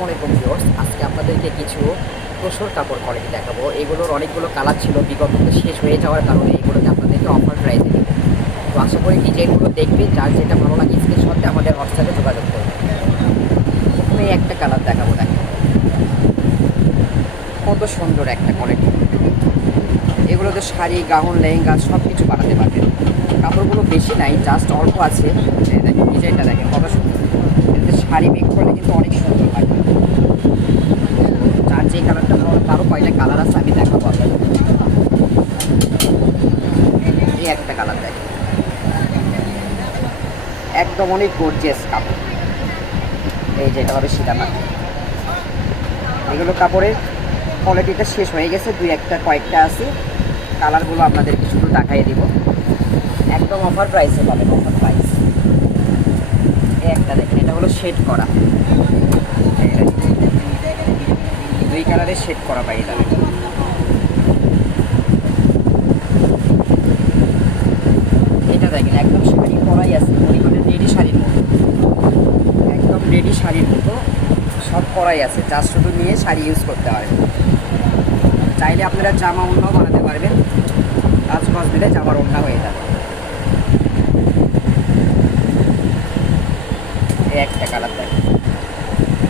আসসালামু আলাইকুম ভিউয়ার্স, আজকে আপনাদেরকে কিছু তোসর কাপড় কোয়ালিটি দেখাবো। এগুলোর অনেকগুলো কালার ছিল, বিগত শেষ হয়ে যাওয়ার কারণে এগুলোকে আপনাদেরকে অফার প্রাইসে দেবো। তো আশা করি ডিজাইনগুলো দেখবে, যার যেটা ভালো লাগে স্ক্রিনশটে আমাদের হোয়াটসঅ্যাপে যোগাযোগ করবে। প্রথমে একটা কালার দেখাবো, দেখেন কত সুন্দর একটা কোয়ালিটি। এগুলোতে শাড়ি, গাউন, লেহেঙ্গা সব কিছু বানাতে পারবেন। কাপড়গুলো বেশি নাই, জাস্ট অল্প আছে। দেখেন ডিজাইনটা, দেখেন কত সুন্দর। এতে শাড়ি মেক করলে কিন্তু অনেক সুন্দর লাগবে। যার যে কালারটা ভালো, তারও কয়টা কালার আছে আমি দেখাবো আপনাদের। এই একটা কালার দেখেন, একদম অনেক গর্জিয়াস কাপড়। এই যে এটা হবে সীতাপাড়। এগুলো কাপড়ের কোয়ালিটিটা শেষ হয়ে গেছে, কয়েকটা আছে। কালারগুলো আপনাদেরকে শুধু দেখাই দিব, একদম অফার প্রাইসে পাবেন, অফার প্রাইস। এই একটা দেখেন, এটা হলো শেড করা, দুই কালারের শেড করা পাই যাবে। এটা দেখেন একদম শাড়ি পরাই আছে, পরিমাণে রেডি শাড়ির মতো, একদম রেডি শাড়ির মতো সব পরাই আছে। জাস্ট শুধু নিয়ে শাড়ি ইউজ করতে পারবেন। চাইলে আপনারা জামা ওড়নাও বানাতে পারবেন, কাজ দিলে জামার ওড়না হয়ে যাবে। এই একটা কালার দেখেন,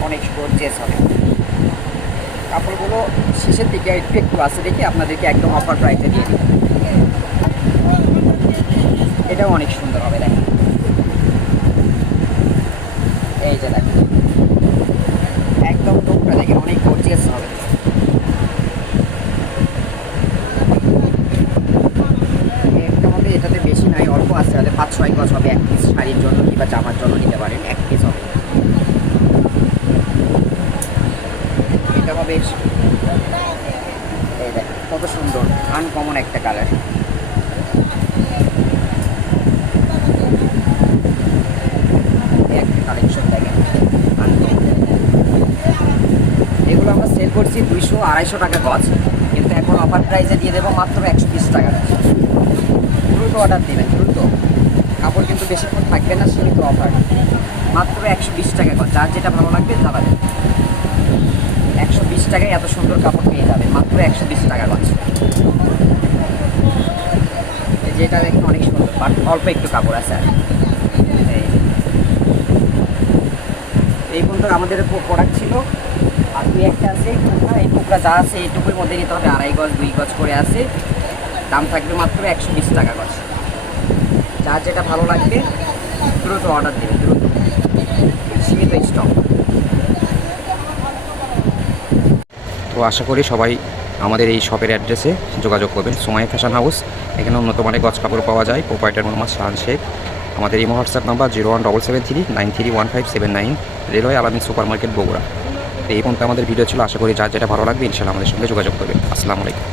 অনেক গর্জিয়াস হবে। কাপড়গুলো শেষের দিকে একটু আছে দেখে আপনাদেরকে একদম অফার প্রাইসে দিয়ে দিই। এটাও অনেক সুন্দর হবে, দেখেন এই যে দেখেন একদম টুকটা, দেখেন অনেক গর্জিয়াস হবে। একটা হবে, এটাতে বেশি নাই, অল্প আছে, হয়তো 5-6 গজ হবে। এক পিস শাড়ির জন্য কিংবা জামার জন্য নিতে পারেন, এক পিস হবে। এটা হবে, এই দেখেন কত সুন্দর আনকমন একটা কালার। একটা কালেকশন দেখেন, এগুলো আমরা সেল করছি 200-250 টাকা গজ, কিন্তু এখন অফার প্রাইসে দিয়ে দেবো মাত্র 120 টাকা। দ্রুত অর্ডার দেবেন, দ্রুত। কাপড় কিন্তু বেশিক্ষণ থাকবে না, সীমিত অফার, মাত্র 120 টাকা গজ। যার যেটা ভালো লাগবে চালাবেন। 120 টাকায় এত সুন্দর কাপড় পেয়ে যাবে, মাত্র 120 টাকা গজ। যেটা দেখুন অনেক সুন্দর, বাট অল্প একটু কাপড় আছে। আর এই পর্যন্ত আমাদের প্রোডাক্ট ছিল, আর দুই একটা আছে। এই টুকরা যা আছে এইটুকুর মধ্যে নিতে হবে, 2.5 গজ 2 গজ করে আছে। দাম থাকবে মাত্র 120 টাকা গজ। যার যেটা ভালো লাগবে দ্রুত অর্ডার দেবে, দ্রুত, সীমিত স্টক। তো আশা করি সবাই আমাদের এই শপের অ্যাড্রেসে যোগাযোগ করবেন, সময় ফ্যাশন হাউস। এখানে উন্নত মানের গজ কাপড় পাওয়া যায়। প্রোপাইটার মোহাম্মদ শাহান শেখ। আমাদের ইমো হোয়াটসঅ্যাপ নাম্বার 0177393159, রেলওয়ে আলামিন সুপার মার্কেট, বগুড়া। তো এই পর্যন্ত আমাদের ভিডিও ছিল। আশা করি যার যেটা ভালো লাগবে ইনশাআল্লাহ আমাদের সঙ্গে যোগাযোগ করবেন। আসসালামু আলাইকুম।